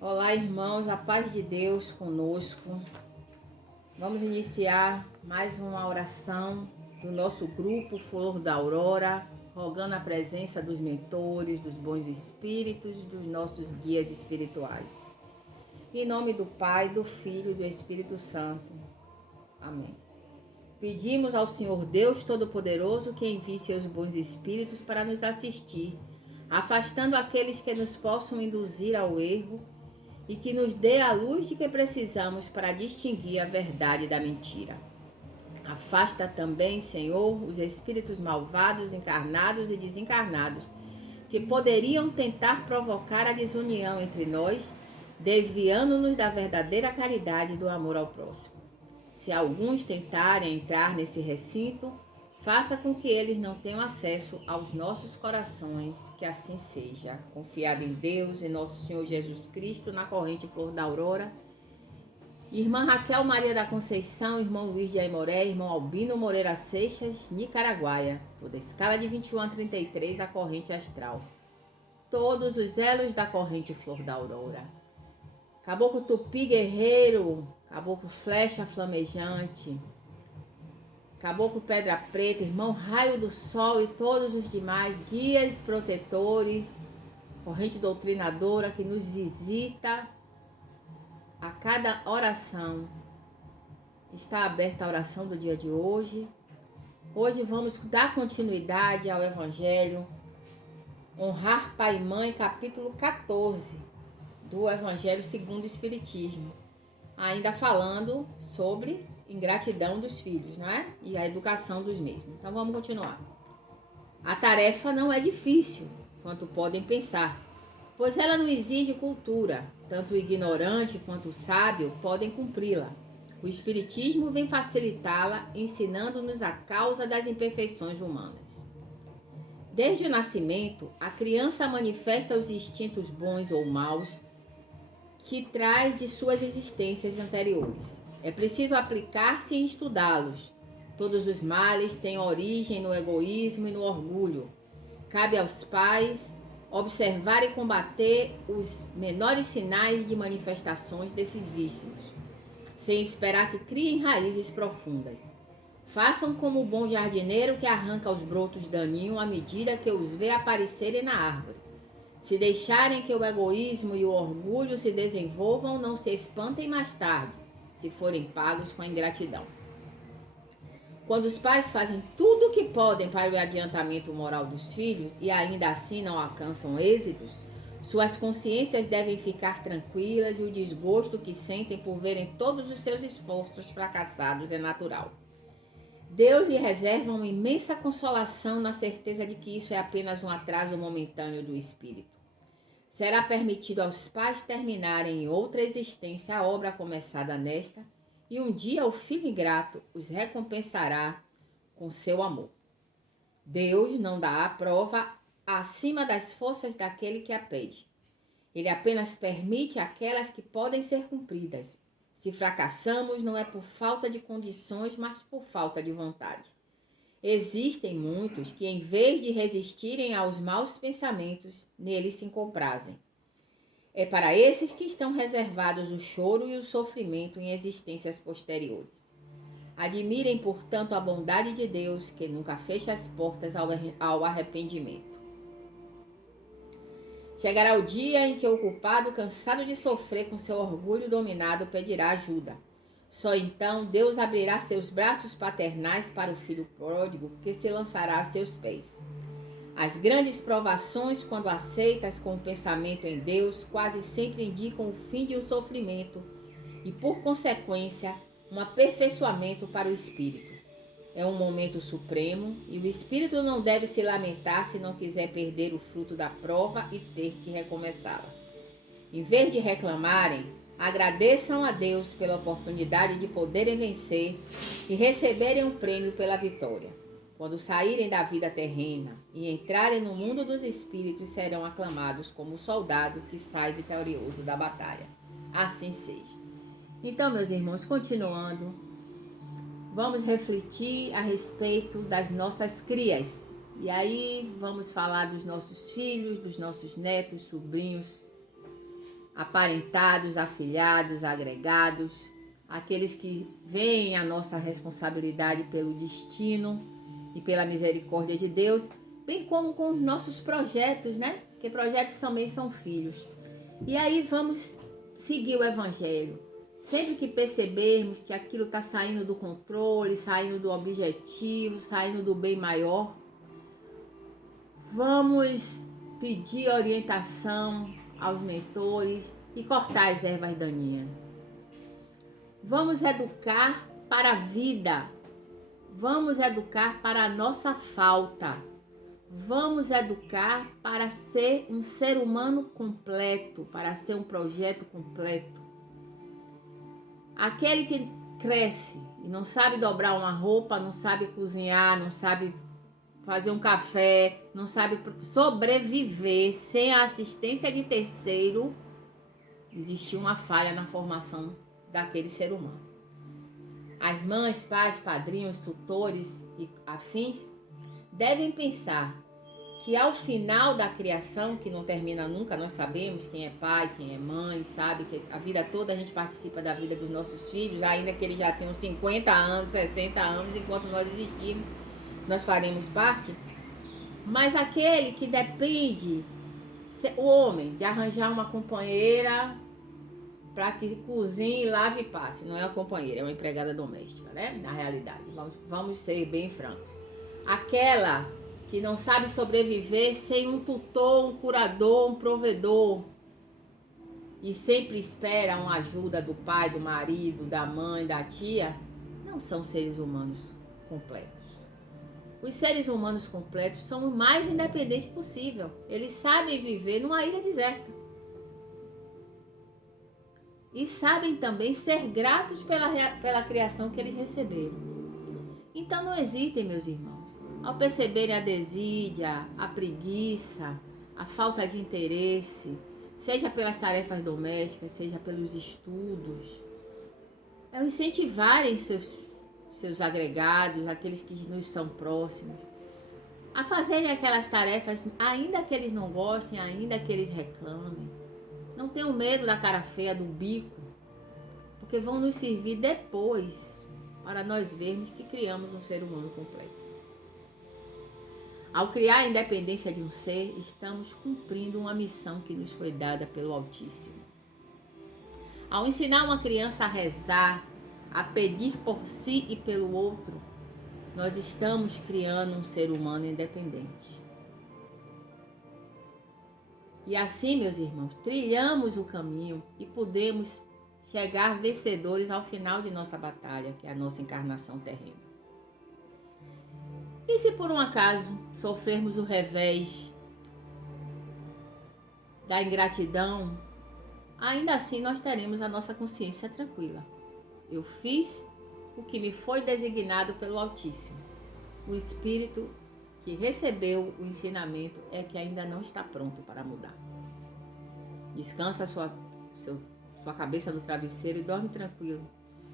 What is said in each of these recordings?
Olá, irmãos, a paz de Deus conosco. Vamos iniciar mais uma oração do nosso grupo Flor da Aurora, rogando a presença dos mentores, dos bons espíritos, dos nossos guias espirituais. Em nome do Pai, do Filho e do Espírito Santo. Amém. Pedimos ao Senhor Deus Todo-Poderoso que envie seus bons espíritos para nos assistir, afastando aqueles que nos possam induzir ao erro e que nos dê a luz de que precisamos para distinguir a verdade da mentira. Afasta também, Senhor, os espíritos malvados, encarnados e desencarnados, que poderiam tentar provocar a desunião entre nós, desviando-nos da verdadeira caridade e do amor ao próximo. Se alguns tentarem entrar nesse recinto, faça com que eles não tenham acesso aos nossos corações, que assim seja. Confiado em Deus e nosso Senhor Jesus Cristo, na corrente Flor da Aurora, irmã Raquel Maria da Conceição, irmão Luiz de Aimoré, irmão Albino Moreira Seixas, Nicaraguaia, toda a escala de 21 a 33, a corrente astral. Todos os elos da corrente Flor da Aurora. Caboclo Tupi Guerreiro, Caboclo Flecha Flamejante, Caboclo Pedra Preta, irmão Raio do Sol e todos os demais guias, protetores, corrente doutrinadora que nos visita a cada oração. Está aberta a oração do dia de hoje. Hoje vamos dar continuidade ao Evangelho, Honrar Pai e Mãe, capítulo 14 do Evangelho segundo o Espiritismo. Ainda falando sobre ingratidão dos filhos, não é? E a educação dos mesmos. Então vamos continuar. A tarefa não é difícil, quanto podem pensar, pois ela não exige cultura. Tanto o ignorante quanto o sábio podem cumpri-la. O Espiritismo vem facilitá-la, ensinando-nos a causa das imperfeições humanas. Desde o nascimento, a criança manifesta os instintos bons ou maus que traz de suas existências anteriores. É preciso aplicar-se em estudá-los. Todos os males têm origem no egoísmo e no orgulho. Cabe aos pais observar e combater os menores sinais de manifestações desses vícios, sem esperar que criem raízes profundas. Façam como o bom jardineiro que arranca os brotos daninhos à medida que os vê aparecerem na árvore. Se deixarem que o egoísmo e o orgulho se desenvolvam, não se espantem mais tarde, se forem pagos com a ingratidão. Quando os pais fazem tudo o que podem para o adiantamento moral dos filhos e ainda assim não alcançam êxitos, suas consciências devem ficar tranquilas e o desgosto que sentem por verem todos os seus esforços fracassados é natural. Deus lhe reserva uma imensa consolação na certeza de que isso é apenas um atraso momentâneo do espírito. Será permitido aos pais terminarem em outra existência a obra começada nesta, e um dia o filho ingrato os recompensará com seu amor. Deus não dá a prova acima das forças daquele que a pede. Ele apenas permite aquelas que podem ser cumpridas. Se fracassamos, não é por falta de condições, mas por falta de vontade. Existem muitos que, em vez de resistirem aos maus pensamentos, neles se comprazem. É para esses que estão reservados o choro e o sofrimento em existências posteriores. Admirem, portanto, a bondade de Deus, que nunca fecha as portas ao arrependimento. Chegará o dia em que o culpado, cansado de sofrer com seu orgulho dominado, pedirá ajuda. Só então Deus abrirá seus braços paternais para o filho pródigo, que se lançará a seus pés. As grandes provações, quando aceitas com o pensamento em Deus, quase sempre indicam o fim de um sofrimento e, por consequência, um aperfeiçoamento para o espírito. É um momento supremo e o espírito não deve se lamentar se não quiser perder o fruto da prova e ter que recomeçá-la. Em vez de reclamarem, agradeçam a Deus pela oportunidade de poderem vencer e receberem um prêmio pela vitória. Quando saírem da vida terrena e entrarem no mundo dos espíritos, serão aclamados como o soldado que sai vitorioso da batalha. Assim seja. Então, meus irmãos, continuando, vamos refletir a respeito das nossas crias. E aí vamos falar dos nossos filhos, dos nossos netos, sobrinhos, aparentados, afilhados, agregados, aqueles que veem a nossa responsabilidade pelo destino e pela misericórdia de Deus, bem como com os nossos projetos, né? Porque projetos também são filhos. E aí vamos seguir o Evangelho. Sempre que percebermos que aquilo está saindo do controle, saindo do objetivo, saindo do bem maior, vamos pedir orientação aos mentores e cortar as ervas daninhas. Vamos educar para a vida. Vamos educar para a nossa falta. Vamos educar para ser um ser humano completo, para ser um projeto completo. Aquele que cresce e não sabe dobrar uma roupa, não sabe cozinhar, não sabe fazer um café, não sabe sobreviver sem a assistência de terceiro, existe uma falha na formação daquele ser humano. As mães, pais, padrinhos, tutores e afins devem pensar que ao final da criação, que não termina nunca, nós sabemos quem é pai, quem é mãe, sabe que a vida toda a gente participa da vida dos nossos filhos, ainda que eles já tenham 50 anos, 60 anos, enquanto nós existirmos, nós faremos parte. Mas aquele que depende, o homem, de arranjar uma companheira para que cozinhe, lave e passe, não é uma companheira, é uma empregada doméstica, né? Na realidade, vamos ser bem francos. Aquela que não sabe sobreviver sem um tutor, um curador, um provedor e sempre espera uma ajuda do pai, do marido, da mãe, da tia, não são seres humanos completos. Os seres humanos completos são o mais independentes possível. Eles sabem viver numa ilha deserta. E sabem também ser gratos pela criação que eles receberam. Então não hesitem, meus irmãos. Ao perceberem a desídia, a preguiça, a falta de interesse, seja pelas tarefas domésticas, seja pelos estudos, é incentivarem seus agregados, aqueles que nos são próximos, a fazerem aquelas tarefas, ainda que eles não gostem, ainda que eles reclamem. Não tenham medo da cara feia, do bico, porque vão nos servir depois para nós vermos que criamos um ser humano completo. Ao criar a independência de um ser, estamos cumprindo uma missão que nos foi dada pelo Altíssimo. Ao ensinar uma criança a rezar, a pedir por si e pelo outro, nós estamos criando um ser humano independente. E assim, meus irmãos, trilhamos o caminho e podemos chegar vencedores ao final de nossa batalha, que é a nossa encarnação terrena. E se por um acaso sofrermos o revés da ingratidão, ainda assim nós teremos a nossa consciência tranquila. Eu fiz o que me foi designado pelo Altíssimo. O Espírito que recebeu o ensinamento é que ainda não está pronto para mudar. Descansa sua cabeça no travesseiro e dorme tranquilo,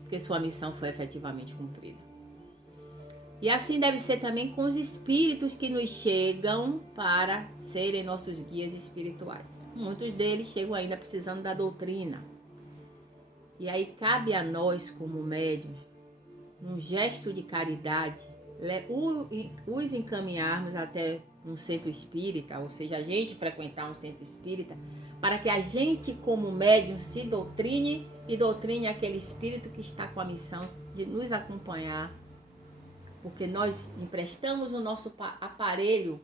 porque sua missão foi efetivamente cumprida. E assim deve ser também com os espíritos que nos chegam para serem nossos guias espirituais. Muitos deles chegam ainda precisando da doutrina. E aí cabe a nós, como médiuns, num gesto de caridade, os encaminharmos até um centro espírita, ou seja, a gente frequentar um centro espírita, para que a gente, como médium, se doutrine e doutrine aquele espírito que está com a missão de nos acompanhar, porque nós emprestamos o nosso aparelho,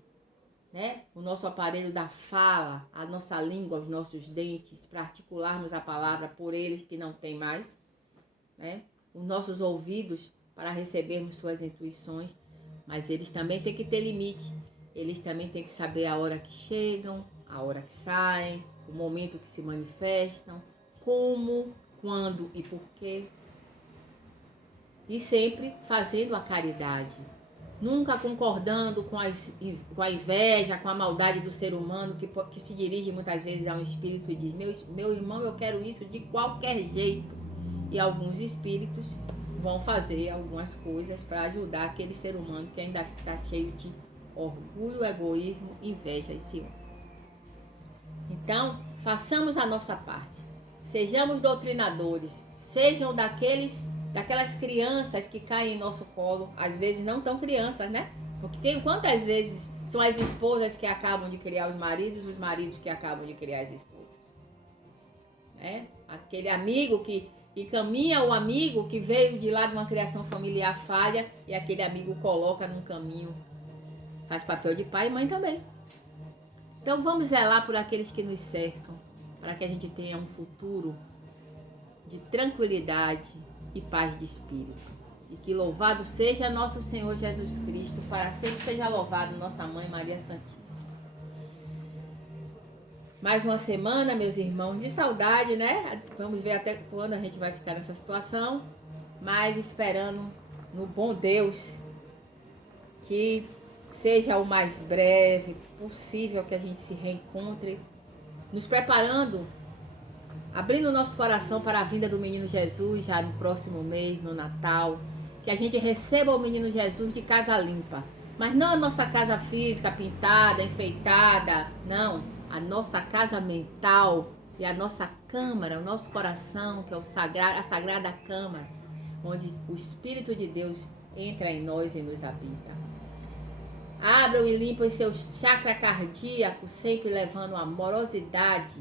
né? O nosso aparelho da fala, a nossa língua, os nossos dentes, para articularmos a palavra por eles que não tem mais, né? Os nossos ouvidos para recebermos suas intuições, mas eles também têm que ter limite, eles também têm que saber a hora que chegam, a hora que saem, o momento que se manifestam, como, quando e por quê. E sempre fazendo a caridade, nunca concordando com a inveja, com a maldade do ser humano que se dirige muitas vezes a um espírito e diz: meu irmão, eu quero isso de qualquer jeito. E alguns espíritos vão fazer algumas coisas para ajudar aquele ser humano que ainda está cheio de orgulho, egoísmo, inveja e ciúme. Então, façamos a nossa parte. Sejamos doutrinadores. Sejam daquelas crianças que caem em nosso colo. Às vezes não tão crianças, né? Porque quantas vezes são as esposas que acabam de criar os maridos que acabam de criar as esposas. Né? Aquele amigo que encaminha o amigo que veio de lá de uma criação familiar falha e aquele amigo coloca num caminho. Faz papel de pai e mãe também. Então vamos zelar por aqueles que nos cercam, para que a gente tenha um futuro de tranquilidade e paz de espírito. E que louvado seja nosso Senhor Jesus Cristo, para sempre seja louvado nossa Mãe Maria Santíssima. Mais uma semana, meus irmãos, de saudade, né? Vamos ver até quando a gente vai ficar nessa situação, mas esperando no bom Deus que seja o mais breve possível que a gente se reencontre, nos preparando, abrindo nosso coração para a vinda do Menino Jesus já no próximo mês, no Natal, que a gente receba o Menino Jesus de casa limpa, mas não a nossa casa física pintada, enfeitada, não, a nossa casa mental e a nossa câmara, o nosso coração, que é a sagrada câmara, onde o Espírito de Deus entra em nós e nos habita. Abram e limpem seus chakras cardíacos, sempre levando amorosidade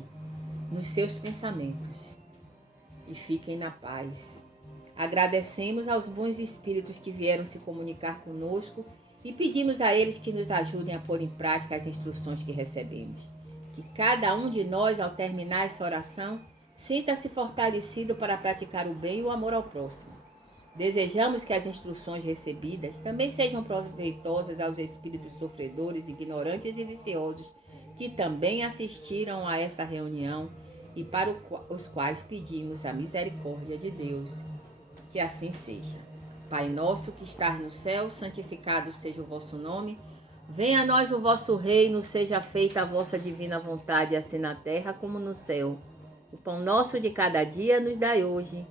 nos seus pensamentos. E fiquem na paz. Agradecemos aos bons espíritos que vieram se comunicar conosco e pedimos a eles que nos ajudem a pôr em prática as instruções que recebemos. Que cada um de nós, ao terminar essa oração, sinta-se fortalecido para praticar o bem e o amor ao próximo. Desejamos que as instruções recebidas também sejam proveitosas aos espíritos sofredores, ignorantes e viciosos que também assistiram a essa reunião e para os quais pedimos a misericórdia de Deus. Que assim seja. Pai nosso que estás no céu, santificado seja o vosso nome. Venha a nós o vosso reino, seja feita a vossa divina vontade, assim na terra como no céu. O pão nosso de cada dia nos dai hoje.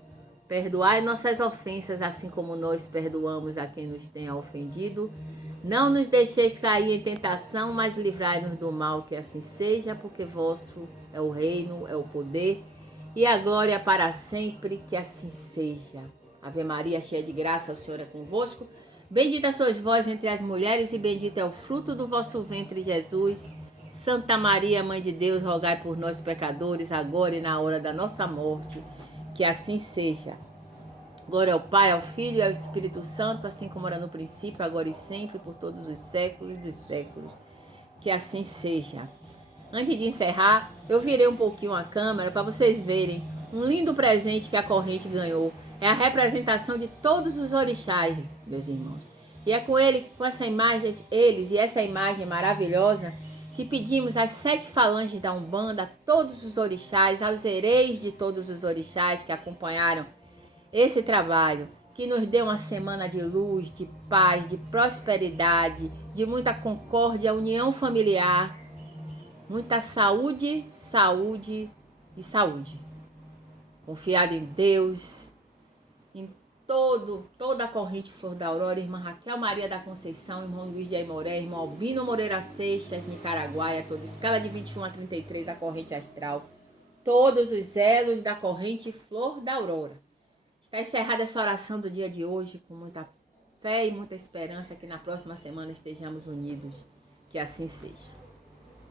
Perdoai nossas ofensas, assim como nós perdoamos a quem nos tenha ofendido. Não nos deixeis cair em tentação, mas livrai-nos do mal, que assim seja, porque vosso é o reino, é o poder e a glória para sempre, que assim seja. Ave Maria, cheia de graça, o Senhor é convosco. Bendita sois vós entre as mulheres e bendito é o fruto do vosso ventre, Jesus. Santa Maria, Mãe de Deus, rogai por nós, pecadores, agora e na hora da nossa morte. Que assim seja. Glória ao Pai, ao Filho e ao Espírito Santo, assim como era no princípio, agora e sempre, por todos os séculos dos séculos. Que assim seja. Antes de encerrar, eu virei um pouquinho a câmera para vocês verem um lindo presente que a corrente ganhou. É a representação de todos os orixás, meus irmãos. E é com ele, com essa imagem, eles e essa imagem maravilhosa, que pedimos às 7 falanges da Umbanda, a todos os orixás, aos hereis de todos os orixás que acompanharam esse trabalho, que nos dê uma semana de luz, de paz, de prosperidade, de muita concórdia, união familiar, muita saúde, saúde e saúde. Confiar em Deus, em toda a corrente Flor da Aurora, irmã Raquel Maria da Conceição, irmão Luiz de Aimoré, irmão Albino Moreira Seixas, Nicaraguaia, toda escala de 21 a 33, a corrente astral, todos os elos da corrente Flor da Aurora. Está encerrada essa oração do dia de hoje, com muita fé e muita esperança que na próxima semana estejamos unidos. Que assim seja.